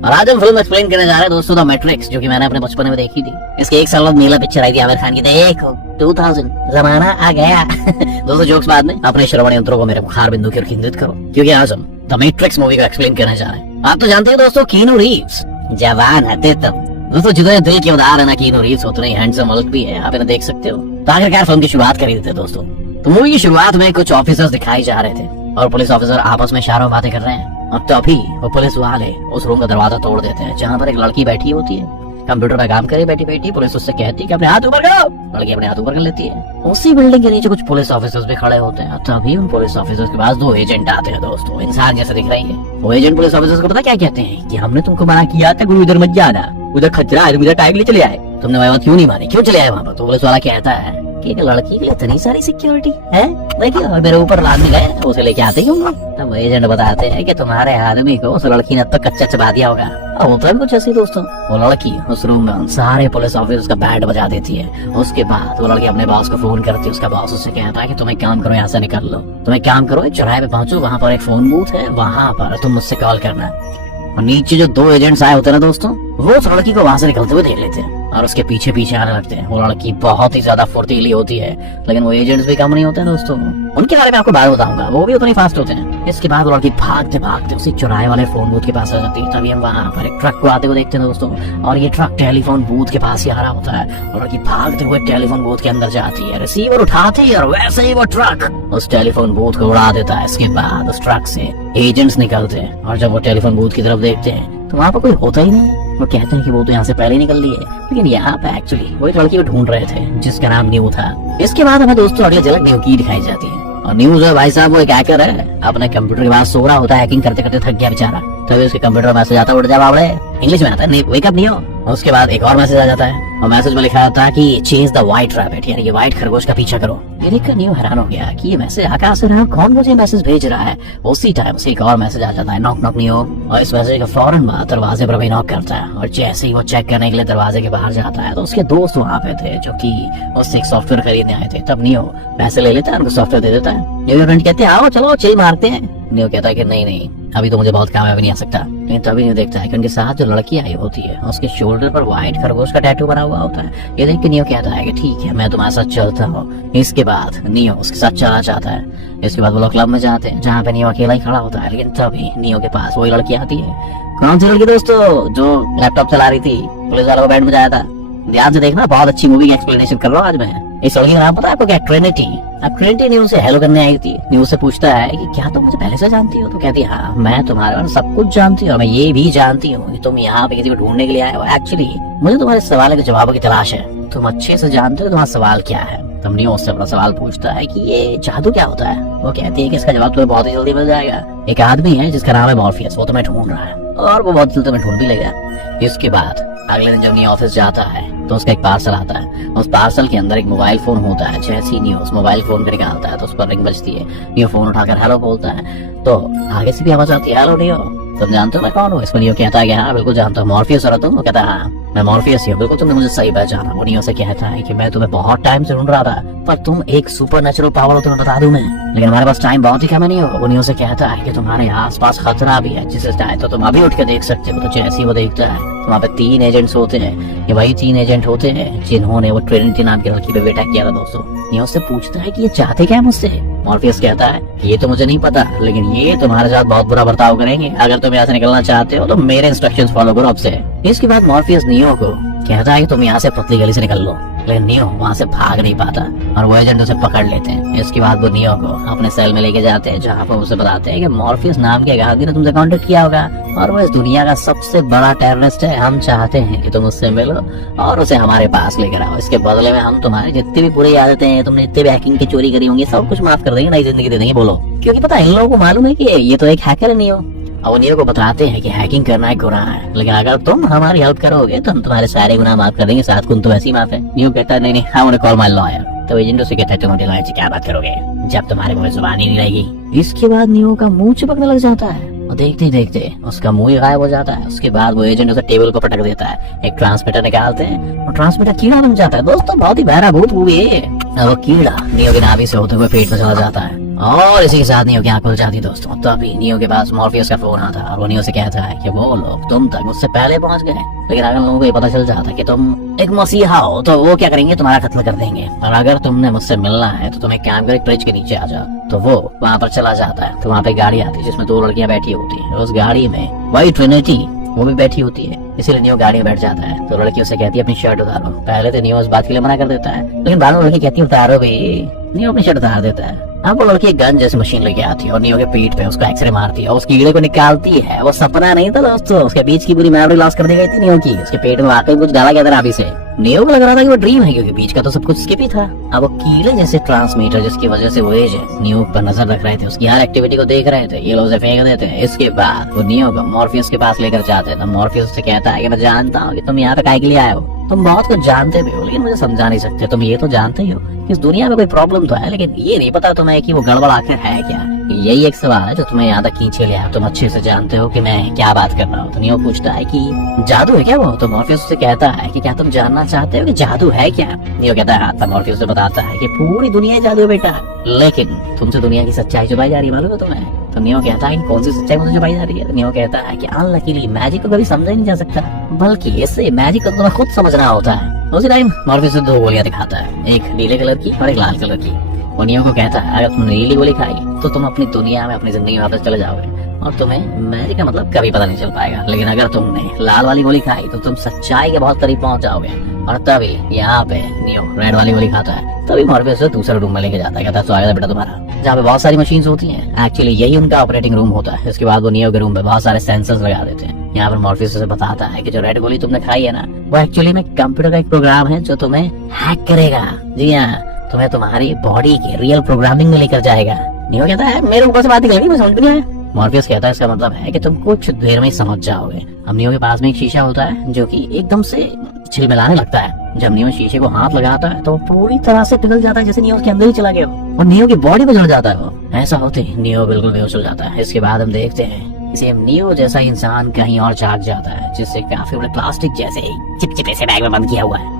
और आज हम फिल्म एक्सप्लेन करने जा रहे हैं दोस्तों द मैट्रिक्स, जो कि मैंने अपने बचपन में देखी थी। इसके एक साल बाद नीला पिक्चर आई थी आमिर खान की, देखो 2000 जमाना आ गया। दोस्तों जोक्स बाद में, अपने श्रवण यंत्रों को मेरे बुखार बिंदु की ओर केंद्रित करो, क्योंकि आज हम द मैट्रिक्स मूवी को एक्सप्लेन करने जा रहे हैं। आप तो जानते हैं दोस्तों कीनू रीव्स जवान है तब। दोस्तों जितने दिल के उदार है ना कीनू रीव्स, उतने ही हैंडसम मल्क भी है, आप इन्हें देख सकते हो। तो आखिरकार फिल्म की शुरुआत कर देते दोस्तों। तो मूवी की शुरुआत में कुछ ऑफिसर्स दिखाई जा रहे थे और पुलिस ऑफिसर आपस में इशारों बातें कर रहे हैं। अब तभी वो पुलिस वाले उस रूम का दरवाजा तोड़ देते हैं जहाँ पर एक लड़की बैठी होती है, कंप्यूटर पे काम करे बैठी बैठी। पुलिस उससे कहती है कि अपने हाथ ऊपर करो, लड़की अपने हाथ ऊपर कर लेती है। उसी बिल्डिंग के नीचे कुछ पुलिस ऑफिसर्स भी खड़े होते हैं। तभी उन पुलिस ऑफिसर्स के पास दो एजेंट आते हैं दोस्तों, इंसान जैसे दिख रही है। वो एजेंट पुलिस ऑफिसर्स को पता क्या कहते हैं कि हमने तुमको मना किया था गुरु इधर मत जाना, उधर खतरा है, उधर टाइम ले चले आए, तुमने वह बात क्यों नहीं मानी, क्यों चले आए वहाँ पर। तो पुलिस वाला कहता है कि एक लड़की के लिए इतनी सारी सिक्योरिटी है, देखिए मेरे ऊपर लाद में गए उसे लेके आते होंगे। तब एजेंट बताते हैं कि तुम्हारे आदमी को उस लड़की ने तक कच्चा चबा दिया होगा। होता है कुछ ऐसे दोस्तों। वो लड़की उस रूम में सारे पुलिस ऑफिसर्स का बैंड बजा देती है। उसके बाद वो लड़की अपने बॉस को फोन करती है। उसका बॉस उससे कहता है कि तुम एक काम करो, यहाँ से निकल लो, तुम एक काम करो, चौराहे पे पहुंचो, वहाँ पर एक फोन बूथ है, वहाँ पर तुम मुझसे कॉल करना। और नीचे जो दो एजेंट्स आए होते हैं ना दोस्तों, वो उस लड़की को वहां से निकलते हुए देख लेते हैं और उसके पीछे पीछे आने लगते हैं। वो लड़की बहुत ही ज्यादा फुर्तीली होती है, लेकिन वो एजेंट्स भी कम नहीं होते हैं दोस्तों। उनके बारे में आपको बात बताऊंगा, वो भी उतनी फास्ट होते हैं। इसके बाद वो लड़की भागते भागते उसी चौराहे वाले फोन बूथ के पास आ जाती है। तभी हम वहाँ पर एक ट्रक को आते हुए देखते हैं दोस्तों, और ये ट्रक टेलीफोन बूथ के पास ही आ रहा होता है। और लड़की भागते हुए टेलीफोन बूथ के अंदर जाती है, रिसीवर उठाती है और वैसे ही वो ट्रक उस टेलीफोन बूथ को उड़ा देता है। इसके बाद उस ट्रक से एजेंट्स निकलते हैं और जब वो टेलीफोन बूथ की तरफ देखते हैं तो वहाँ पर कोई होता ही नहीं। वो कहते हैं कि वो तो यहाँ से पहले निकल ली है, लेकिन यहाँ पे एक्चुअली वो एक लड़की को ढूंढ रहे थे जिसका नाम न्यू था। इसके बाद हमें दोस्तों अगले झलक न्यू की दिखाई जाती है। और न्यू जो भाई साहब वो एक हैकर है, अपने कंप्यूटर के पास सो रहा होता है, हैकिंग करते करते थक गया बेचारा। तभी उसके कंप्यूटर मैसेज आता है, उठ जा बावड़े, इंग्लिश में आता है, वेक अप न्यू। उसके बाद एक और मैसेज आ जाता है और मैसेज में लिखा था कि चेज द व्हाइट रैबिट, यानी कि व्हाइट खरगोश का पीछा करो। ये देखकर न्यू हैरान हो गया कि ये मैसेज आकाश से रहा, कौन मुझे मैसेज भेज रहा है। उसी टाइम से एक और मैसेज आ जाता है, नॉक नॉक न्यू। और इस मैसेज का फौरन बाद दरवाजे पर भी नॉक करता है और जैसे ही वो चेक करने के लिए दरवाजे के बाहर जाता है तो उसके दोस्त वहाँ पे थे जो कि उससे एक सॉफ्टवेयर खरीदने आए थे। तब न्यू पैसे ले लेता है, उनको सॉफ्टवेयर दे देता है। न्यू फ्रेंड कहते हैं आओ चलो चिल मारते हैं। न्यू कहता है कि नहीं अभी तो मुझे बहुत काम है, अभी नहीं आ सकता। लेकिन तभी न्यू देखता है कि उनके साथ जो लड़की आई होती है उसके शोल्डर पर व्हाइट खरगोश का टैटू बना हुआ होता है। ये देख के न्यू कहता है कि ठीक है मैं तुम्हारे साथ चलता हूँ। इसके बाद न्यू उसके साथ चला जाता है। इसके बाद वो लोग क्लब में जाते हैं जहाँ पे न्यू अकेला ही खड़ा होता है। लेकिन तभी न्यू के पास वही लड़की आती है। कौन सी लड़की दोस्तों? जो लैपटॉप चला रही थी, पुलिस वालों को बैंड बजाया था। ध्यान से देखना, बहुत अच्छी मूवी की एक्सप्लेनेशन कर रहा हूँ आज मैं। इस लड़की का नाम पता है आपको क्या? ट्रिनिटी। अब ट्रिनिटी न्यू से हेलो करने आई थी। न्यू से पूछता है कि क्या तुम मुझे पहले से जानती हो? तो कहती है हाँ मैं तुम्हारे बारे में सब कुछ जानती हूँ, मैं ये भी जानती हूँ कि तुम यहाँ पे किसी को ढूंढने के लिए आए हो। एक्चुअली मुझे तुम्हारे सवाल के जवाबों की तलाश है, तुम अच्छे से जानते हो तुम्हारा सवाल क्या है। तब न्यू उससे अपना सवाल पूछता है कि ये जादू क्या होता है। वो कहती है कि इसका जवाब तुम्हें बहुत ही जल्दी मिल जाएगा। एक आदमी है जिसका नाम है मॉर्फियस, वो तुम्हें ढूंढ रहा है और वो बहुत जल्दी तुम्हें ढूंढ भी लेगा। इसके बाद अगले दिन जब न्यू ऑफिस जाता है तो उसका एक पार्सल आता है। उस पार्सल के अंदर एक मोबाइल फोन होता है। जैसे ही न्यू उस मोबाइल फोन को निकालता है तो उस पर रिंग बजती है। न्यू फोन उठाकर हेलो बोलता है तो आगे से भी आवाज आती है हेलो न्यू, तुम जानते हो मैं कौन हूँ? इसमें न्यू कहता है कि हाँ बिल्कुल जानता हूँ। मॉर्फियस हो तुम? वो कहता है हाँ मैं मॉर्फियस ही हूँ, बिल्कुल तुमने मुझे सही पहचाना। वो न्यू से कहता है कि मैं तुम्हें बहुत टाइम से ढूंढ रहा था, पर तुम एक सुपर नेचुरल पावर हो, तुम्हें बता दूं मैं, लेकिन हमारे पास टाइम बहुत ही कम है। नहीं हो वो न्यू से कहता है कि तुम्हारे आसपास खतरा भी है, जिसे चाहे तो तुम अभी उठ के देख सकते हो। तो जैसे ही वो देखता है तो वहाँ पे 3 एजेंट्स होते हैं। ये वही 3 एजेंट होते हैं जिन्होंने वो ट्रिनिटी नाम की लड़की पे अटैक किया था दोस्तों। न्यू से पूछता है कि ये चाहते क्या मुझसे? मॉर्फियस कहता है ये तो मुझे नहीं पता, लेकिन ये तुम्हारे साथ बहुत बुरा बर्ताव करेंगे। अगर तुम यहाँ से निकलना चाहते हो तो मेरे इंस्ट्रक्शंस फॉलो करो अब से। इसके बाद मॉर्फियस नियो को कहता है कि तुम यहाँ से पतली गली से निकल लो, लेकिन नियो वहाँ से भाग नहीं पाता और वो एजेंट उसे पकड़ लेते हैं। इसके बाद वो नियो को अपने सेल में लेके जाते हैं जहाँ पर उसे बताते हैं कि मॉर्फियस नाम के आदमी ने तुमसे कांटेक्ट किया होगा और वो इस दुनिया का सबसे बड़ा टेररिस्ट है। हम चाहते हैं कि तुम उससे मिलो और उसे हमारे पास लेकर आओ। इसके बदले में हम तुम्हारी जितनी भी बुरी आदतें हैं, तुमने जितने भी हैकिंग की चोरी करी होंगी, सब कुछ माफ कर देंगे, नई जिंदगी दे देंगे। बोलो, क्योंकि पता है इन लोगों को मालूम है कि ये तो एक हैकर है नियो। और नीरो को बताते हैं कि हैकिंग करना एक गुनाह है, लेकिन अगर तुम हमारी हेल्प करोगे तो हम तुम्हारे सारे गुनाह माफ कर देंगे, 7 गुण तो वैसे ही माफ है। नीरो कहता है नहीं I want to call my lawyer. तो एजेंट से कहता है तुम लॉयर से क्या बात करोगे जब तुम्हारे मुंह में जुबान ही नहीं रहेगी। इसके बाद नीरो का मुंह चिपकने लग जाता है और देखते ही देखते उसका मुंह ही गायब हो जाता है। उसके बाद वो एजेंट उसे टेबल पर पटक देता है। एक ट्रांसमीटर निकालते हैं और ट्रांसमीटर कीड़ा बन जाता है। दोस्तों बहुत ही बहरा भूत मूवी है। वो कीड़ा नीरो की नाभि से होते हुए पेट में चला जाता है और इसी के साथ नियो की आंख खुल जाती दोस्तों। तो अभी नियो के पास मॉर्फियस का फोन आता और वो नियो से कहता है कि वो लोग तुम तक मुझसे पहले पहुंच गए, लेकिन अगर लोगों को ये पता चल जाता कि तुम एक मसीहा हो तो वो क्या करेंगे, तुम्हारा कत्ल कर देंगे। और अगर तुमने मुझसे मिलना है तो तुम एक काम करो, एक ब्रिज के नीचे आ जाओ। तो वो वहाँ पर चला जाता है। तो वहाँ पे गाड़ी आती है जिसमें 2 लड़कियां बैठी होती है। उस गाड़ी में वही ट्रिनिटी वो भी बैठी होती है, इसीलिए नियो गाड़ी में बैठ जाता है। तो लड़की उसे कहती है अपनी शर्ट उतारो। पहले तो नियो इस बात के लिए मना कर देता है, लेकिन बाद में लड़की कहती है उतारो भी। नियो अपनी शर्ट उतार देता है। अब वो लड़की एक गन जैसी मशीन लेके आती है और नियो के पीठ पे उसको एक्सरे मारती है और उस कीड़े को निकालती है। वो सपना नहीं था दोस्तों, उसके बीच की पूरी मेमोरी लॉस कर दी गई थी नियो की। उसके पेट में वाकई कुछ डाला गया था नाभि से। नियो को लग रहा था कि वो ड्रीम है, क्योंकि बीच का तो सब कुछ स्किप ही था। अब वो कीड़े जैसे ट्रांसमीटर जिसकी वजह से वो एजेंट नियो पर नजर रख रहे थे, उसकी हर एक्टिविटी को देख रहे थे, ये लोग उसे फेंक देते हैं। इसके बाद वो नियो को मॉर्फियस के पास लेकर जाते हैं। मॉर्फियस उससे कहता है कि मैं जानता हूँ कि तुम यहाँ पे काहे के लिए आए हो, तुम बहुत कुछ जानते भी हो लेकिन मुझे समझा नहीं सकते। तुम ये तो जानते ही हो इस दुनिया में कोई प्रॉब्लम तो है, लेकिन ये नहीं पता तुम्हें कि वो गड़बड़ आखिर है क्या। यही एक सवाल है जो तुम्हें यहाँ तक खींचे लिया। तुम अच्छे से जानते हो कि मैं क्या बात कर रहा हूँ। तो नियो पूछता है कि जादू है क्या वो। तो मॉर्फियस उससे कहता है कि क्या तुम जानना चाहते हो कि जादू है क्या। नियो कहता है हाँ। मॉर्फियस उसे बताता है कि पूरी दुनिया जादू है बेटा, लेकिन तुमसे दुनिया की सच्चाई छुपाई जा रही है, मालूम है तुम्हें। तो नियो कहता है कि कौन सी सच्चाई मुझे छुपाई जा रही है। तो नियो कहता है कि अनलकीली मैजिक को कभी समझा नहीं जा सकता, बल्कि इससे मैजिक को तुम्हें खुद समझना होता है। उसी टाइम मॉर्फियस 2 गोलियां दिखाता है, एक नीले कलर की और एक लाल कलर की। वो नियो को कहता है अगर तुमने नीली गोली खाई तो तुम अपनी दुनिया में अपनी जिंदगी में वापस चले जाओगे और तुम्हें मैजिक का मतलब कभी पता नहीं चल पाएगा, लेकिन अगर तुमने लाल वाली गोली खाई तो तुम सच्चाई के बहुत करीब पहुंच जाओगे। और तभी यहाँ पे नियो रेड वाली गोली खाता है। तभी मॉर्फियस दूसरे रूम में लेके जाता है, कहता है स्वागत है बेटा तुम्हारा, जहाँ पे बहुत सारी मशीन्स होती हैं। एक्चुअली यही उनका ऑपरेटिंग रूम होता है। इसके बाद वो नियो के रूम पे बहुत सारे सेंसर्स लगा देते हैं। यहाँ पर मॉर्फियस उसे बताता है कि जो रेड गोली तुमने खाई है ना, वो एक्चुअली में कंप्यूटर का एक प्रोग्राम है जो तुम्हें हैक करेगा। जी हाँ, तुम्हें तुम्हारी बॉडी की रियल प्रोग्रामिंग में लेकर जाएगा। नियो कहता है मेरे ऊपर से बात निकलेगी, मैं समझ गया है। मॉर्फियस कहता है इसका मतलब है कि तुम कुछ देर में ही समझ जाओगे। अब नियो के पास में एक शीशा होता है जो कि एकदम से छिलमिलाने लगता है। जब नियो शीशे को हाथ लगाता है तो पूरी तरह से पिघल जाता है, जैसे नियो के अंदर ही चला गया हो और नियो की बॉडी में जुड़ जाता है वो। ऐसा होते ही नियो बिल्कुल बेहोश हो जाता है। इसके बाद हम देखते हैं सेम नियो जैसा इंसान कहीं और जाग जाता है, जिससे काफी बड़े प्लास्टिक जैसे चिपचिपे से बैग में बंद किया हुआ है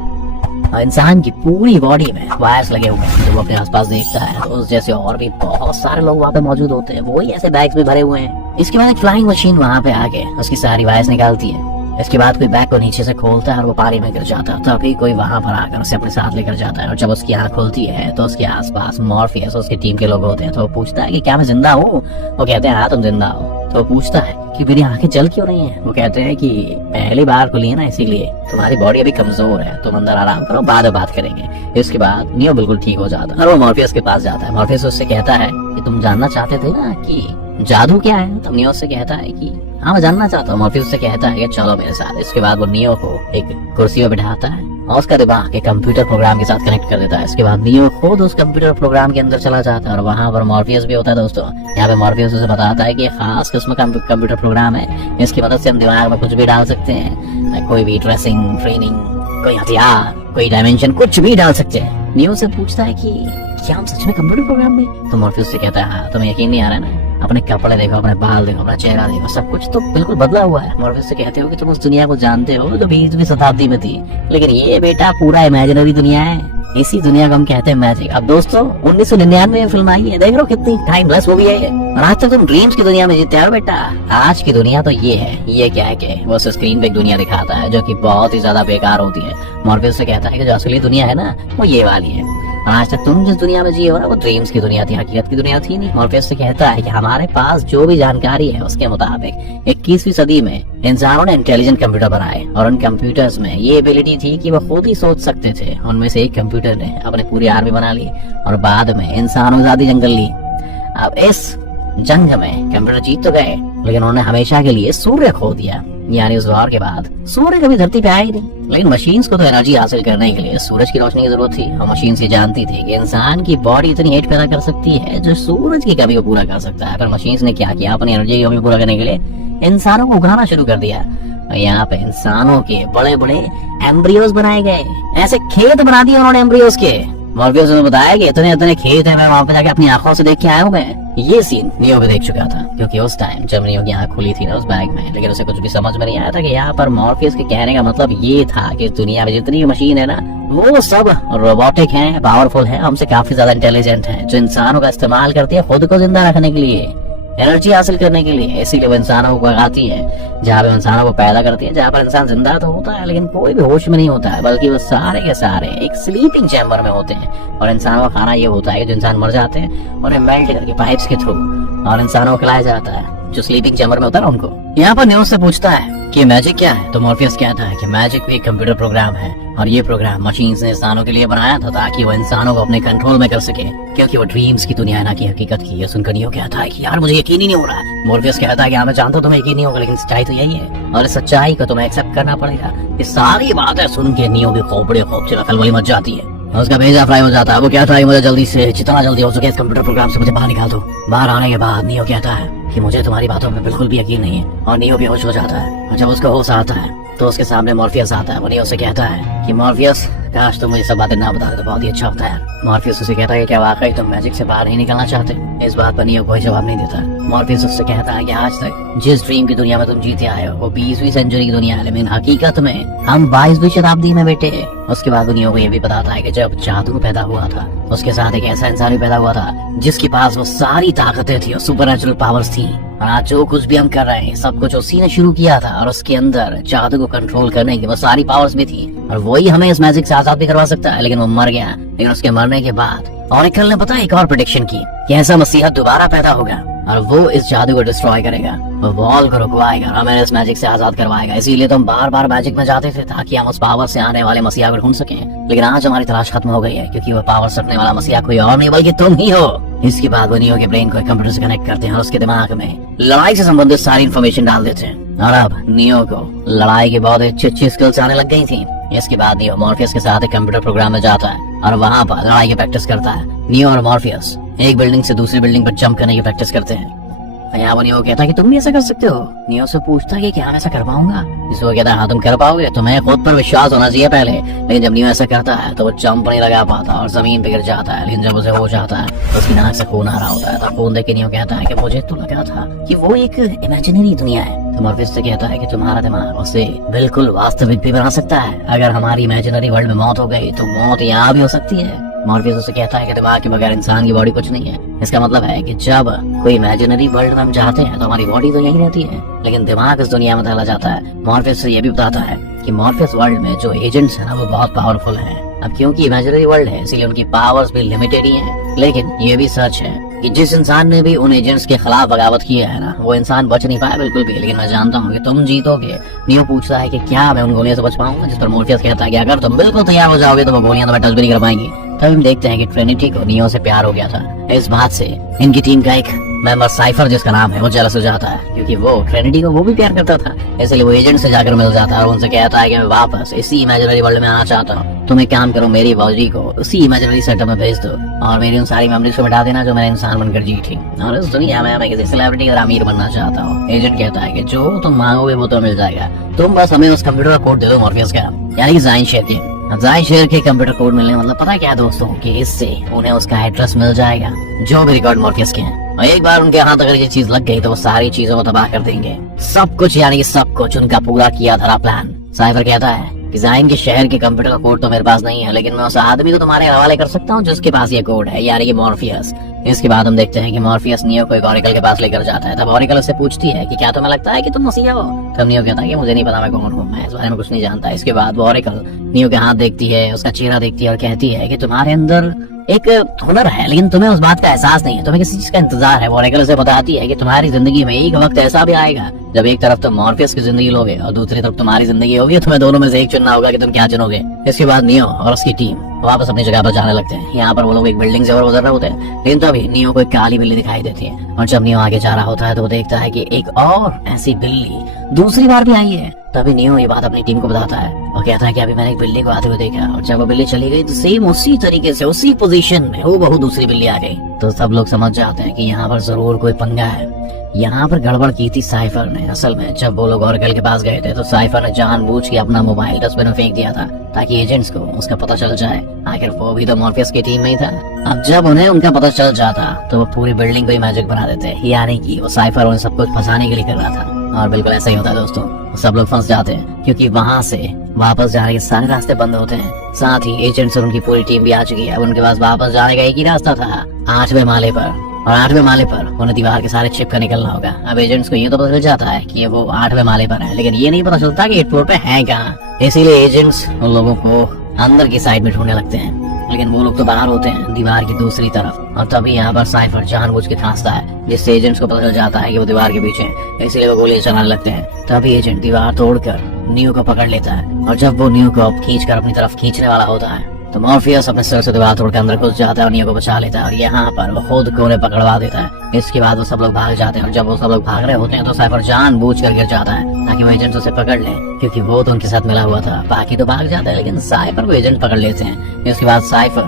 और इंसान की पूरी बॉडी में वायर्स लगे हुए हैं। जब वो अपने आसपास देखता है तो उस जैसे और भी बहुत सारे लोग वहाँ पे मौजूद होते हैं, वही ऐसे बैग्स में भरे हुए हैं। इसके बाद एक फ्लाइंग मशीन वहाँ पे आके उसकी सारी वायर्स निकालती है। इसके बाद कोई बैग को नीचे से खोलता है और वो पानी में गिर जाता है। तभी कोई वहाँ पर आकर उसे अपने साथ लेकर जाता है और जब उसकी आँख खुलती है तो उसके आसपास मॉर्फियस उसकी टीम के लोग होते हैं। तो वो पूछता है कि क्या मैं जिंदा हूँ। वो कहते हैं हाँ तुम जिंदा हो। तो वो पूछता है कि मेरी आंखें जल क्यों रही हैं। वो कहते हैं कि पहली बार खुली है ना, इसीलिए तुम्हारी बॉडी अभी कमजोर है, तुम अंदर आराम करो, बाद में बात करेंगे। इसके बाद नियो बिल्कुल ठीक हो जाता है और वो मॉर्फियस के पास जाता है। मॉर्फियस उससे कहता है कि तुम जानना चाहते थे ना कि जादू क्या है। तो नियो उससे कहता है कि हाँ मैं जानना चाहता हूँ। मॉर्फियस उससे कहता है कि चलो मेरे साथ। इसके बाद वो नियो को एक कुर्सी पर बिठाता है और उसका दिमाग एक कंप्यूटर प्रोग्राम के साथ कनेक्ट कर देता है। इसके बाद नियो खुद उस कंप्यूटर प्रोग्राम के अंदर चला जाता है और वहाँ पर मॉर्फियस भी होता है दोस्तों। यहाँ पे मॉर्फियस उसे बताता है कि खास किस्म का कंप्यूटर प्रोग्राम है, इसकी मदद से हम दिमाग में कुछ भी डाल सकते हैं, कोई भी ड्रेसिंग, ट्रेनिंग, कोई हथियार, कोई डायमेंशन, कुछ भी डाल सकते हैं। नियो से पूछता है कि क्या हम सच में कंप्यूटर प्रोग्राम में। तो मॉर्फियस से कहता है हाँ तुम्हें यकीन नहीं आ रहा है ना, अपने कपड़े देखो, अपने बाल देखो, अपना चेहरा देखो, सब कुछ तो बिल्कुल बदला हुआ है। मॉर्फियस से कहते हो कि तुम उस दुनिया को जानते हो जो 20वीं शताब्दी में थी, लेकिन ये बेटा पूरा इमेजिनरी दुनिया है। इसी दुनिया को हम कहते हैं मैजिक। अब दोस्तों 1999 में फिल्म आई है, देख लो कितनी टाइमलेस वो भी है और आज तक तुम ड्रीम्स की दुनिया में जीते हो बेटा। आज की दुनिया तो ये है, ये क्या है कि वो स्क्रीन पे एक दुनिया दिखाता है जो कि बहुत ही ज्यादा बेकार होती है। मॉर्फियस से कहता है कि जो असली दुनिया है ना वो ये वाली है और आज तक तुम जिस दुनिया में जिए हो ना वो ड्रीम्स की दुनिया थी, हकीकत की दुनिया थी नहीं। मॉर्फियस से कहता है कि हमारे पास जो भी जानकारी है उसके मुताबिक 21वीं सदी में इंसानों ने इंटेलिजेंट कंप्यूटर बनाए और उन कंप्यूटर्स में ये एबिलिटी थी कि वो खुद ही सोच सकते थे। उनमें से एक कंप्यूटर ने अपनी पूरी आर्मी बना ली और बाद में इंसानों के साथ ही जंग कर ली। अब इस जंग में कंप्यूटर जीत तो गए, लेकिन उन्होंने हमेशा के लिए सूर्य खो दिया। यानी उस वॉर के बाद सूर्य कभी धरती पे आया ही नहीं। लेकिन मशीन्स को तो एनर्जी हासिल करने के लिए सूरज की रोशनी की जरूरत थी और मशीन्स ये जानती थी कि इंसान की बॉडी इतनी हीट पैदा कर सकती है जो सूरज की कमी को पूरा कर सकता है। पर मशीन्स ने क्या किया, अपनी एनर्जी की कमी पूरा करने के लिए इंसानों को उगाना शुरू कर दिया। यहाँ पे इंसानों के बड़े बड़े एम्ब्रियोज बनाए गए, ऐसे खेत बना दिए उन्होंने एम्ब्रियोज के। मॉर्फियस ने बताया कि इतने इतने खेत है, मैं वहां पे जाके अपनी आंखों से देख के आया हूँ मैं। ये सीन नियो भी देख चुका था, क्योंकि उस टाइम जब नियो की आंख खुली थी ना उस बैग में, लेकिन उसे कुछ भी समझ में नहीं आया था कि यहाँ पर मॉर्फियस के कहने का मतलब ये था कि दुनिया में जितनी मशीन है ना वो सब रोबोटिक हैं, पावरफुल हैं, हमसे काफी ज्यादा इंटेलिजेंट हैं, जो इंसानों का इस्तेमाल करती है खुद को जिंदा रखने के लिए, एनर्जी हासिल करने के लिए। इसीलिए वो इंसानों को भगाती है, जहाँ पे इंसानों को पैदा करती है, जहाँ पर इंसान जिंदा तो होता है लेकिन कोई भी होश में नहीं होता है, बल्कि वो सारे के सारे एक स्लीपिंग चैम्बर में होते हैं। और इंसानों का खाना ये होता है, जो इंसान मर जाते हैं उन्हें मेल्ट करके पाइप्स के थ्रू और इंसानों को खिलाया जाता है, जो स्लीपिंग चैम्बर में होता है ना उनको। यहाँ पर न्यूज से पूछता है कि मैजिक क्या है, तो मॉर्फियस कहता है कि मैजिक भी एक कंप्यूटर प्रोग्राम है, और ये प्रोग्राम मशीन ने इंसानों के लिए बनाया था ताकि वो इंसानों को अपने कंट्रोल में कर सके, क्योंकि वो ड्रीम्स की दुनिया है ना कि हकीकत की। ये सुनकर नियो कहता है कि यार मुझे यकीन ही नहीं हो रहा है। मॉर्फियस कहता है कि हाँ मैं जानता हूँ तुम्हें यकीन नहीं होगा, लेकिन सच्चाई तो यही है और इस सच्चाई को तुम्हें एक्सेप्ट करना पड़ेगा। ये सारी बातें सुन के नियो की खोपड़ी खोपड़ी खलबली मच जाती है, उसका भेजा फ्राई हो जाता है। वो कहता है मुझे जल्दी से, जितना जल्दी हो सके इस कंप्यूटर प्रोग्राम से मुझे बाहर निकाल दो। बाहर आने के बाद नियो कहता है कि मुझे तुम्हारी बातों में बिल्कुल भी यकीन नहीं है, और नियो बेहोश हो जाता है। और जब उसका होश आता है तो उसके सामने मॉर्फियस आता है। वो नियो से कहता है कि मॉर्फियस काश तुम मुझे सब बातें ना बता तो बहुत ही अच्छा होता है। मॉर्फियस उसे कहता है क्या वाकई तुम मैजिक से बाहर नहीं निकलना चाहते? इस बात पर नियो कोई जवाब नहीं देता। मॉर्फियस उससे कहता है कि आज तक जिस ड्रीम की दुनिया में तुम जीते आए हो वो 20वीं सेंचुरी की दुनिया है, लेकिन हकीकत में हम 22वीं शताब्दी में बैठे। उसके बाद नियो को ये भी बताता है कि जब जादू पैदा हुआ था उसके साथ एक ऐसा इंसान भी पैदा हुआ था जिसके पास वो सारी ताकतें थी और सुपरनेचुरल पावर्स थी। और आज जो कुछ भी हम कर रहे हैं सब कुछ उसी ने शुरू किया था, और उसके अंदर जादू को कंट्रोल करने की वो सारी पावर्स भी थी, और वही हमें इस मैजिक से आजाद भी करवा सकता है। लेकिन वो मर गया। लेकिन उसके मरने के बाद ऑरेकल ने पता एक और प्रेडिक्शन की कि ऐसा मसीहा दोबारा पैदा होगा और वो इस जादू को डिस्ट्रॉय करेगा, वो वॉल को रुकवाएगा और हमें इस मैजिक से आजाद करवाएगा। इसीलिए तो हम बार बार मैजिक में जाते थे ताकि हम उस पावर से आने वाले मसीहा को ढूंढ सकें। लेकिन आज हमारी तलाश खत्म हो गई है, क्योंकि वो पावर से रखने वाला मसीहा कोई और नहीं बल्कि तुम ही हो। इसके बाद वो नियो के ब्रेन को कंप्यूटर से कनेक्ट करते हैं और उसके दिमाग में लड़ाई से संबंधित सारी इन्फॉर्मेशन डाल देते हैं, और अब नियो को लड़ाई की बहुत अच्छी स्किल्स आने लग गई थी। इसके बाद नियो मॉर्फियस के साथ एक कंप्यूटर प्रोग्राम में जाता है और वहाँ पर लड़ाई की प्रैक्टिस करता है। नियो और मॉर्फियस एक बिल्डिंग से दूसरी बिल्डिंग पर जंप करने की प्रैक्टिस करते हैं। यहाँ पर नियो कहता है कि तुम भी ऐसा कर सकते हो। नियो से पूछता है कि क्या मैं ऐसा कर पाऊंगा? जिसको वो कहता है हाँ तुम कर पाओगे, तुम्हें खुद पर विश्वास होना चाहिए पहले। लेकिन जब नियो ऐसा करता है तो वो जंप नहीं लगा पाता और जमीन पे गिर जाता है। लेकिन जब उसे हो जाता है तो उसकी नाक से खून आ रहा होता है। तो खून देख के नियो कहता है कि मुझे तो लगा था कि वो एक इमेजिनरी दुनिया है। तो मॉर्फियस से कहता है कि तुम्हारा दिमाग उसे बिल्कुल वास्तविक भी बना सकता है। अगर हमारी इमेजिनरी वर्ल्ड में मौत हो गई तो मौत यहाँ भी हो सकती है। मॉर्फियस उसे कहता है कि दिमाग के बगैर इंसान की बॉडी कुछ नहीं है। इसका मतलब है कि जब कोई इमेजिनरी वर्ल्ड में हम जाते हैं तो हमारी बॉडी तो यही रहती है, लेकिन दिमाग इस दुनिया में चला जाता है। मॉर्फियस से ये भी बताता है कि मॉर्फियस वर्ल्ड में जो एजेंट्स हैं ना वो बहुत पावरफुल हैं। अब क्योंकि इमेजिनरी वर्ल्ड है इसलिए उनकी पावर्स भी लिमिटेड ही हैं। लेकिन ये भी सच है कि जिस इंसान ने भी उन एजेंट्स के खिलाफ बगावत किया है ना वो इंसान बच नहीं पाया बिल्कुल भी। लेकिन मैं जानता हूँ कि तुम जीतोगे। नियो पूछता है कि क्या मैं उन गोलियों से बच पाऊंगा? जिस पर मॉर्फियस कहता है कि अगर तुम बिल्कुल तैयार हो जाओगे तो वो गोलियां तुम्हें टच भी नहीं कर पाएंगी। तब हम देखते हैं कि ट्रिनिटी को नियो से प्यार हो गया था। इस बात से इनकी टीम का एक मेंबर साइफर जिसका नाम है वो जेलस हो जाता है, क्योंकि वो ट्रिनिटी को वो भी प्यार करता था। इसलिए वो एजेंट से जाकर मिल जाता है और उनसे कहता है कि मैं वापस इसी इमेजिनरी वर्ल्ड में आना चाहता हूँ। तुम एक काम करो, मेरी बॉडी को उसी इमेजिनरी सेटअप में भेज दो और मेरी उन सारी मेमोरीज को मिटा देना जो मैंने इंसान बनकर जी थी, और इस दुनिया में मैं किसी सेलिब्रिटी और अमीर बनना चाहता हूँ। एजेंट कहता है कि जो तुम मांगोगे वो तो मिल जाएगा, तुम बस हमें उस कंप्यूटर का कोड दे दो मॉर्फियस का, यानी कि जाइन शेयर के। जाइन शेयर के कंप्यूटर कोड मिलने मतलब पता है क्या दोस्तों, कि इससे उन्हें उसका एड्रेस मिल जाएगा जो भी रिकॉर्ड मॉर्फियस के हैं। और एक बार उनके हाथ अगर ये चीज लग गई तो वो सारी चीजों को तबाह कर देंगे, सब कुछ, यानी कि सब कुछ उनका पूरा किया था प्लान। साइफर कहता है कि जाइन के शहर के कंप्यूटर का कोड तो मेरे पास नहीं है, लेकिन मैं उस आदमी को तुम्हारे हवाले कर सकता हूँ जिसके पास ये कोड है, यानी कि मॉर्फियस। इसके बाद हम देखते हैं कि मॉर्फियस नियो को एक ऑरेकल के पास लेकर जाता है। तब ऑरेकल उससे पूछती है कि क्या तुम्हें लगता है कि तुम मसीहा हो? तब नियो कहता है कि मुझे नहीं पता मैं कौन हूँ, मैं इस बारे में कुछ नहीं जानता। इसके बाद वो ऑरेकल नियो के हाथ देखती है, उसका चेहरा देखती है और कहती है कि तुम्हारे अंदर एक हुनर है लेकिन तुम्हें उस बात का एहसास नहीं है, तुम्हें किसी चीज का इंतजार है। वो ऑरेकल उसे बताती है कि तुम्हारी जिंदगी में एक वक्त ऐसा भी आएगा जब एक तरफ तुम मॉर्फियस की जिंदगी लोगे और दूसरी तरफ तुम्हारी जिंदगी होगी, तुम्हें दोनों में से एक चुनना होगा कि तुम क्या चुनोगे। इसके बाद नियो और उसकी टीम वापस अपनी जगह पर जाने लगते हैं। यहाँ पर वो लोग एक बिल्डिंग से और गुजर रहे होते हैं, लेकिन तभी नियो को एक काली बिल्ली दिखाई देती है। और जब नियो आगे जा रहा होता है तो वो देखता है कि एक और ऐसी बिल्ली दूसरी बार भी आई है। तभी नियो ये बात अपनी टीम को बताता है और कहता है कि अभी मैंने एक बिल्ली को आते हुए देखा, और जब वो बिल्ली चली गई तो सेम उसी तरीके से उसी पोजीशन में वो बहुत दूसरी बिल्ली आ गई। तो सब लोग समझ जाते हैं कि यहाँ पर जरूर कोई पंगा है। यहाँ पर गड़बड़ की थी साइफर ने। असल में जब वो लोग ऑरेकल के पास गए थे तो साइफर ने जानबूझ के अपना मोबाइल डस्टबिन में फेंक दिया था ताकि एजेंट्स को उसका पता चल जाए। आखिर वो भी तो मॉर्फियस की टीम में ही था। अब जब उन्हें उनका पता चल जाता तो वो पूरी बिल्डिंग को ही मैजिक बना देते, यानी कि वो साइफर उन्हें सब कुछ फंसाने के लिए कर रहा था। और बिल्कुल ऐसा ही होता है दोस्तों, सब लोग फंस जाते हैं क्योंकि वहाँ से वापस जाने के सारे रास्ते बंद होते हैं। साथ ही एजेंट्स और उनकी पूरी टीम भी आ चुकी है। अब उनके पास वापस जाने का एक ही रास्ता था, 8वें माले पर। और 8वें माले पर उन्हें दीवार के सारे चिप का निकलना होगा। अब एजेंट्स को ये तो पता चल जाता है कि वो 8वें माले पर है, लेकिन ये नहीं पता चलता कि 8th फ्लोर पे है कहाँ। इसीलिए एजेंट्स उन लोगों को अंदर की साइड में ढूंढने लगते हैं, लेकिन वो लोग तो बाहर होते हैं दीवार की दूसरी तरफ। और तभी यहाँ पर साइफर जानबूझ के फांसता है, जिससे एजेंट्स को पता चल जाता है कि वो दीवार के पीछे है, इसलिए वो गोलियां चलाने लगते हैं। तभी एजेंट दीवार तोड़कर नियो को पकड़ लेता है, और जब वो नियो को खींचकर अपनी तरफ खींचने वाला होता है तो मॉर्फियस अपने सिर से दीवार तोड़कर अंदर घुस जाता है और नियो को बचा लेता है। और यहाँ पर वो खुद को उन्हें पकड़वा देता है। इसके बाद वो सब लोग भाग जाते हैं, और जब वो सब लोग भाग रहे होते हैं तो साइफर जानबूझकर गिर जाता है ताकि वो एजेंट उसे पकड़ ले, क्योंकि वो तो उनके साथ मिला हुआ था। बाकी तो भाग जाता है, लेकिन साइफर को एजेंट पकड़ लेते हैं। इसके बाद साइफर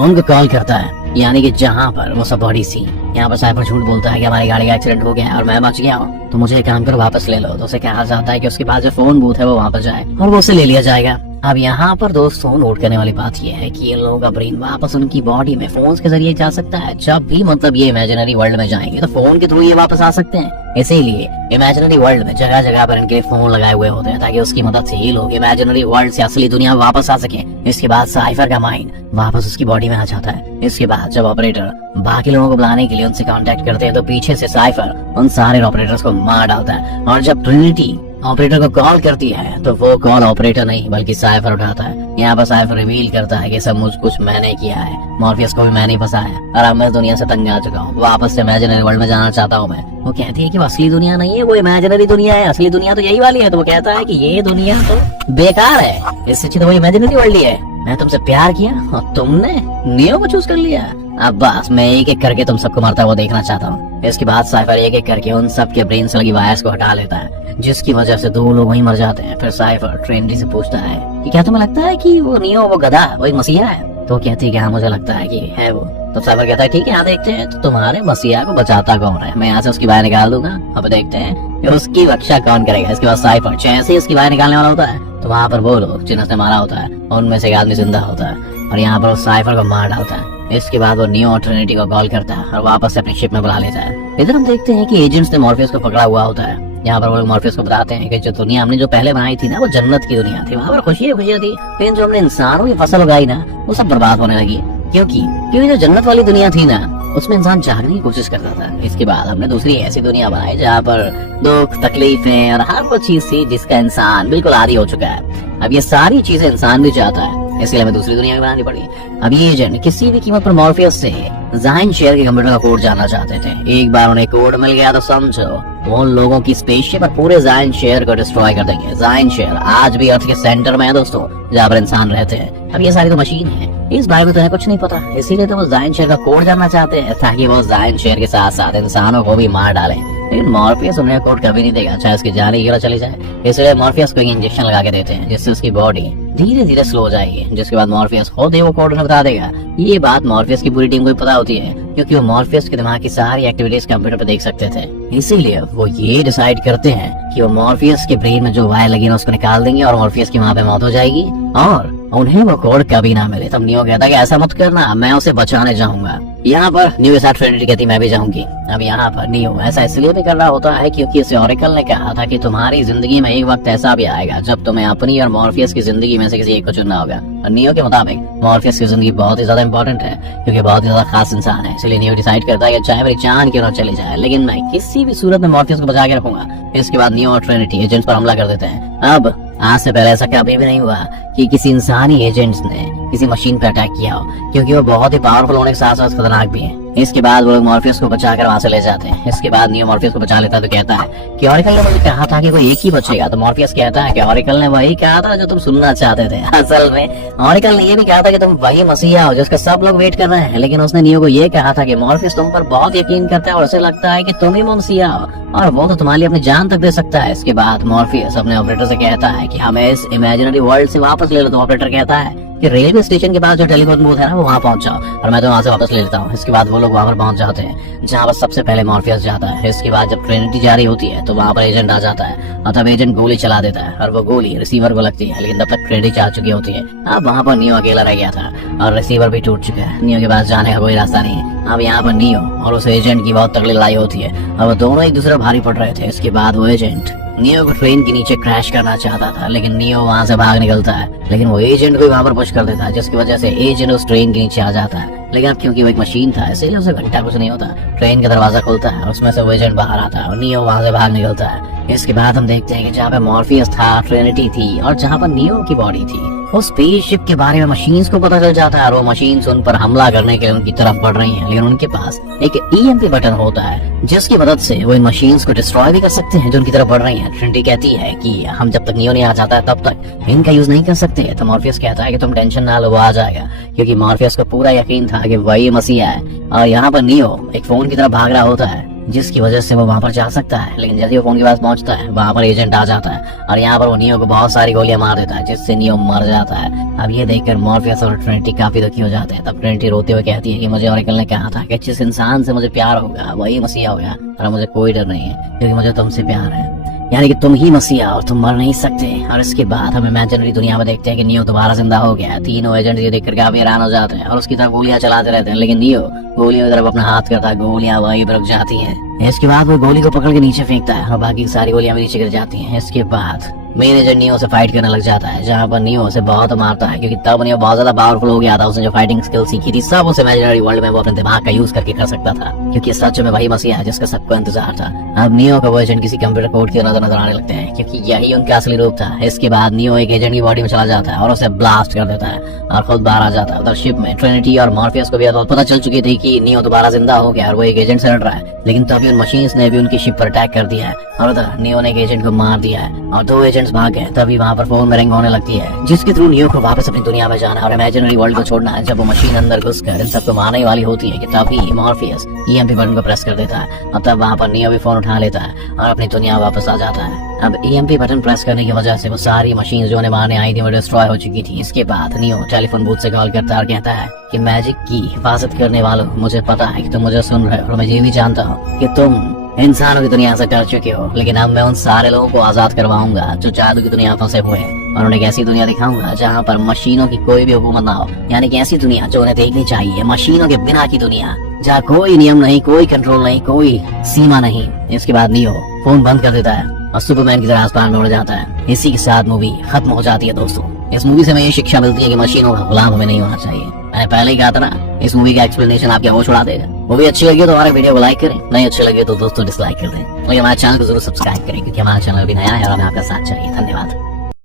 उनको कॉल करता है, यानी कि जहाँ पर वो सब बॉडी थी। यहाँ पर साइफर झूठ बोलता है कि हमारी गाड़ी का एक्सीडेंट हो गया है और मैं बच गया हूँ, तो मुझे एक काम करो वापस ले लो। तो उसे कहा जाता है कि उसके पास जो फोन बूथ है वो वहाँ पर जाए और वो उसे ले लिया जाएगा। अब यहाँ पर दोस्तों नोट करने वाली बात यह है कि इन लोगों का ब्रेन वापस उनकी बॉडी में फोन के जरिए जा सकता है। जब भी मतलब ये इमेजिनरी वर्ल्ड में जाएंगे तो फोन के थ्रू ये वापस आ सकते हैं। इसीलिए इमेजिनरी वर्ल्ड में जगह जगह पर इनके फोन लगाए हुए होते हैं ताकि उसकी मदद से ये लोग इमेजिनरी वर्ल्ड से असली दुनिया में वापस आ सके। इसके बाद साइफर का माइंड वापस उसकी बॉडी में आ जाता है। इसके बाद जब ऑपरेटर बाकी लोगों को बुलाने के लिए उनसे कांटेक्ट करते हैं तो पीछे से साइफर उन सारे ऑपरेटर्स को मार डालता है। और जब ट्रिनिटी ऑपरेटर को कॉल करती है तो वो कॉल ऑपरेटर नहीं बल्कि साइफर उठाता है। यहाँ पर साइफर रिवील करता है कि सब मुझ कुछ मैंने किया है, मॉर्फियस को भी मैंने फंसाया और अब मैं दुनिया से तंग आ चुका हूँ, वापस से इमेजिनरी वर्ल्ड में जाना चाहता हूँ मैं। वो कहती है कि वो असली दुनिया नहीं है, वो इमेजिनरी दुनिया है, असली दुनिया तो यही वाली है। तो वो कहता है कि ये दुनिया तो बेकार है, इससे अच्छी तो वो इमेजिनरी वर्ल्ड ही है। मैं तुमसे प्यार किया और तुमने नियो को चूज कर लिया। अब बस मैं एक एक करके तुम सबको मरता हुआ देखना चाहता हूँ। इसके बाद साइफर एक एक करके उन सब के ब्रेन से लगी वायर्स को हटा लेता है, जिसकी वजह से 2 लोग वहीं मर जाते हैं। फिर साइफर ट्रिनिटी से पूछता है कि क्या तुम्हें लगता है कि वो नियो वो गधा वो एक मसीहा है? तो कहती है कि हाँ मुझे लगता है कि है वो। तो साइफर कहता है ठीक है यहाँ देखते हैं तो तुम्हारे मसीहा को बचाता कौन है, मैं यहाँ से उसकी बाहर निकाल दूंगा, अब देखते हैं कि उसकी रक्षा कौन करेगा। इसके बाद साइफर जैसे ही उसकी बाहर निकालने वाला होता है तो वहाँ पर वो लोग जिन्हें उसने मारा होता है उनमें से एक आदमी जिंदा होता है और यहाँ पर वो साइफर को मार डालता है। इसके बाद वो नियो और ट्रिनिटी को कॉल करता है और वापस से अपनी शिप में बुला लेता है। इधर हम देखते हैं कि एजेंट्स ने मॉर्फियस को पकड़ा हुआ होता है। यहाँ पर वो लोग मॉर्फियस को बताते हैं कि जो दुनिया हमने जो पहले बनाई थी ना वो जन्नत की दुनिया थी, वहाँ पर खुशियाँ खुशियाँ थी, लेकिन जो हमने इंसानों की फसल उगाई ना वो सब बर्बाद होने लगी। क्योंकि जो जन्नत वाली दुनिया थी ना उसमें इंसान जागने की कोशिश करता था। इसके बाद हमने दूसरी ऐसी दुनिया बनाई जहाँ पर दुख तकलीफें और हर वो चीज थी जिसका इंसान बिल्कुल आदी हो चुका है। अब ये सारी चीजें इंसान भी चाहता है, इसलिए हमें दूसरी दुनिया बनानी पड़ी। अब ये एजेंट किसी भी कीमत पर मॉर्फियस से ज़ाइन शेयर के कंप्यूटर का कोड जानना चाहते थे। एक बार उन्हें कोड मिल गया तो समझो वो उन लोगों की स्पेसशिप और पूरे ज़ाइन शेयर को डिस्ट्रॉय कर देंगे। ज़ाइन शेयर आज भी अर्थ के सेंटर में है दोस्तों, जहाँ पर इंसान रहते हैं। अब ये सारी तो मशीन है, इस बारे में तो है कुछ नहीं पता, इसीलिए तो वो ज़ाइन शेयर का कोड जानना चाहते हैं ताकि वो ज़ाइन शेयर के साथ साथ इंसानों को भी मार डालें। लेकिन मॉर्फियस उन्हें कोड कभी नहीं देगा, चाहे उसकी जान ही चली जाए। इसलिए मॉर्फियस को एक इंजेक्शन लगा के देते हैं जिससे उसकी बॉडी धीरे धीरे स्लो हो जाएगी, जिसके बाद मॉर्फियस खुद ही वो कोड उन्हें बता देगा। ये बात मॉर्फियस की पूरी टीम को पता होती है क्योंकि वो मॉर्फियस के दिमाग की सारी एक्टिविटीज कंप्यूटर पर देख सकते थे। इसीलिए वो ये डिसाइड करते हैं कि वो मॉर्फियस के ब्रेन में जो वायर लगी है उसको निकाल देंगे और मॉर्फियस की वहाँ पे मौत हो जाएगी और उन्हें वो कोड कभी ना मिले। तब नियो कहता है कि ऐसा मत करना, मैं उसे बचाने जाऊंगा। यहाँ पर नियो के साथ ट्रिनिटी कहती मैं भी जाऊंगी। अब यहाँ पर नियो ऐसा इसलिए भी कर रहा होता है क्योंकि उसे ऑरेकल ने कहा था कि तुम्हारी जिंदगी में एक वक्त ऐसा भी आएगा जब तुम्हें अपनी और मॉर्फियस की जिंदगी में से किसी एक को चुनना होगा। और नियो के मुताबिक मॉर्फियस की जिंदगी बहुत ही ज्यादा इंपॉर्टेंट है क्योंकि बहुत ही ज्यादा खास इंसान है। इसलिए नियो डिसाइड करता है कि चाहे मेरी जान क्यों न चली जाए लेकिन मैं किसी भी सूरत में मॉर्फियस को बचा के रखूंगा। इसके बाद नियो और ट्रिनिटी एजेंट्स पर हमला कर देते हैं। अब आज से पहले ऐसा कभी भी नहीं हुआ कि किसी इंसानी एजेंट्स ने किसी मशीन पर अटैक किया हो, क्योंकि वो बहुत ही पावरफुल होने के साथ साथ खतरनाक भी है। इसके बाद वो लोग मॉर्फियस को बचाकर वहां से ले जाते हैं। इसके बाद नियो मॉर्फियस को बचा लेता है तो कहता है कि ऑरेकल ने मुझे कहा था कि वो एक ही बचेगा। तो मॉर्फियस कहता है कि ऑरेकल ने वही कहा था जो तुम सुनना चाहते थे। असल में ऑरेकल ने ये भी कहा था कि तुम वही मसीहा हो जिसका सब लोग वेट कर रहे हैं, लेकिन उसने नियो को ये कहा था कि मॉर्फियस तुम पर बहुत यकीन करता है और उसे लगता है कि तुम ही मसीहा हो और वो तो तुम्हारे लिए अपनी जान तक दे सकता है। इसके बाद मॉर्फियस अपने ऑपरेटर से कहता है कि हमें इस इमेजिनरी वर्ल्ड से वापस ले लो। तो ऑपरेटर कहता है कि रेलवे स्टेशन के पास जो टेलीफोन बूथ है ना वो वहाँ पहुंच जाओ और मैं तो वहाँ से वापस ले लेता हूँ। इसके बाद वो लोग वहाँ पर पहुंच जाते हैं जहाँ पर सबसे पहले मॉर्फियस जाता है। इसके बाद जब ट्रिनिटी जा रही होती है तो वहाँ पर एजेंट आ जाता है और तब एजेंट गोली चला देता है और वो गोली रिसीवर को लगती है, लेकिन तब तक ट्रिनिटी जा चुकी होती है। अब वहाँ पर नियो अकेला रह गया था और रिसीवर भी टूट चुका है। नियो के पास जाने का कोई रास्ता नहीं है। अब यहाँ पर नियो और उस एजेंट की बहुत तगड़ी लड़ाई होती है और वो दोनों एक दूसरे भारी पड़ रहे थे। इसके बाद वो एजेंट नियो को ट्रेन के नीचे क्रैश करना चाहता था, लेकिन नियो वहाँ से भाग निकलता है, लेकिन वो एजेंट को वहाँ पर पुश कर देता है, जिसकी वजह से एजेंट उस ट्रेन के नीचे आ जाता है। लेकिन अब क्योंकि वो एक मशीन था इसलिए उसे घंटा कुछ नहीं होता। ट्रेन का दरवाजा खुलता है और उसमें से वो एजेंट बाहर आता है और नियो वहाँ से भाग निकलता है। इसके बाद हम देखते हैं कि जहाँ पे मॉर्फियस था, ट्रिनिटी थी और जहाँ पर नियो की बॉडी थी, वो स्पेसशिप के बारे में मशीन्स को पता चल जाता है और वो मशीन्स उन पर हमला करने के लिए उनकी तरफ बढ़ रही हैं। लेकिन उनके पास एक ईएमपी बटन होता है जिसकी मदद से वो इन मशीन्स को डिस्ट्रॉय भी कर सकते हैं जो उनकी तरफ बढ़ रही हैं। ट्रिनिटी कहती है कि हम जब तक नियो नहीं आ जाता है तब तक इनका यूज नहीं कर सकते। तो मॉर्फियस कहता है कि तुम टेंशन ना लो, वो आ जाएगा, क्योंकि मॉर्फियस को पूरा यकीन था कि वही मसीहा है। और यहाँ पर नियो एक फोन की तरफ भाग रहा होता है जिसकी वजह से वो वहाँ पर जा सकता है, लेकिन जब वो फोन के पास पहुंचता है वहाँ पर एजेंट आ जाता है और यहाँ पर वो नियो को बहुत सारी गोलियां मार देता है जिससे नियो मर जाता है। अब ये देखकर मॉर्फियस और ट्रिनिटी काफी दुखी हो जाते हैं। तब ट्रिनिटी रोते हुए कहती है कि मुझे ऑरेकल ने कहा था कि जिस इंसान से मुझे प्यार होगा वही मसीहा होगा और मुझे कोई डर नहीं है क्योंकि मुझे तुमसे प्यार है, यानी कि तुम ही मसीहा और तुम मर नहीं सकते। और इसके बाद हम इमेजिनरी दुनिया में देखते हैं कि नियो दोबारा जिंदा हो गया है। तीनों एजेंट ये देखकर काफी हैरान हो जाते हैं और उसकी तरफ गोलियां चलाते रहते हैं, लेकिन नियो गोलियों की तरफ अपना हाथ करता है, गोलियां वहीं पर रुक जाती हैं। इसके बाद वो गोली को पकड़ के नीचे फेंकता है और बाकी सारी गोलियां भी नीचे गिर जाती हैं। इसके बाद मेन एजेंट नियो से फाइट करने लग जाता है, जहाँ पर नियो उसे बहुत मारता है क्योंकि तब नियो बहुत ज्यादा पावरफुल हो गया था। उसने जो फाइटिंग स्किल सीखी थी सब उस इमेजिनरी वर्ल्ड में वो अपने दिमाग का यूज करके कर सकता था, क्योंकि सच में वही मसीहा है जिसका सबको इंतजार था। अब नियो का वो एजेंट किसी कंप्यूटर कोड की नजर आने लगते हैं क्योंकि यही उनका असली रूप था। इसके बाद नियो एक एजेंट की बॉडी में चला जाता है और उसे ब्लास्ट कर देता है और खुद बाहर आ जाता है। उधर शिप में ट्रिनिटी और मॉर्फियस को भी पता चल चुकी थी कि नियो दोबारा जिंदा हो गया और वो एक एजेंट से लड़ रहा है, लेकिन तभी उन मशीन्स ने भी उनकी शिप पर अटैक कर दिया है और उधर नियो ने एक एजेंट को मार दिया है और दो एजेंट्स भाग गए। तभी वहाँ पर फोन में रिंग होने लगती है जिसके थ्रू नियो को वापस अपनी दुनिया में जाना और इमेजिनरी वर्ल्ड को छोड़ना है। जब वो मशीन अंदर घुसकर इन सबको मारने वाली होती है कि तभी मॉर्फियस ईएमपी बटन को प्रेस कर देता है और तब वहाँ पर नियो भी फोन उठा लेता है और अपनी दुनिया वापस आ जाता है। अब ईएमपी बटन प्रेस करने की वजह से वो सारी मशीन जो उन्हें मारने आई थी वो डिस्ट्रॉय हो चुकी थी। इसके बाद नियो टेलीफोन बूथ से कॉल करता है और कहता है कि मैजिक की हिफाजत करने वालों, मुझे पता है कि तुम मुझे सुन रहे हो और मैं ये भी जानता हूँ कि तुम इंसानों की दुनिया से डर चुके हो, लेकिन अब मैं उन सारे लोगों को आजाद करवाऊंगा जो जादू की दुनिया फंसे हुए हैं और उन्हें एक ऐसी दुनिया दिखाऊंगा जहाँ पर मशीनों की कोई भी हुकूमत ना हो, यानी कि ऐसी दुनिया जो उन्हें देखनी चाहिए, मशीनों के बिना की दुनिया जहाँ कोई नियम नहीं, कोई कंट्रोल नहीं, कोई सीमा नहीं। इसके बाद नियो फोन बंद कर देता है और सुपरमैन की तरह आसमान में उड़ जाता है। इसी के साथ मूवी खत्म हो जाती है। दोस्तों, इस मूवी से हमें ये शिक्षा मिलती है कि मशीनों का गुलाम हमें नहीं होना चाहिए। मैंने पहले ही कहा था ना, इस मूवी का एक्सप्लेनेशन आपके होश उड़ा देगा। मूवी अच्छी लगी तो हमारे वीडियो को लाइक करें, नहीं अच्छी लगी तो दोस्तों डिसलाइक कर दें। लेकिन हमारे चैनल को जरूर सब्सक्राइब करें क्योंकि हमारा चैनल भी नया है और हमें आपका साथ चाहिए। धन्यवाद।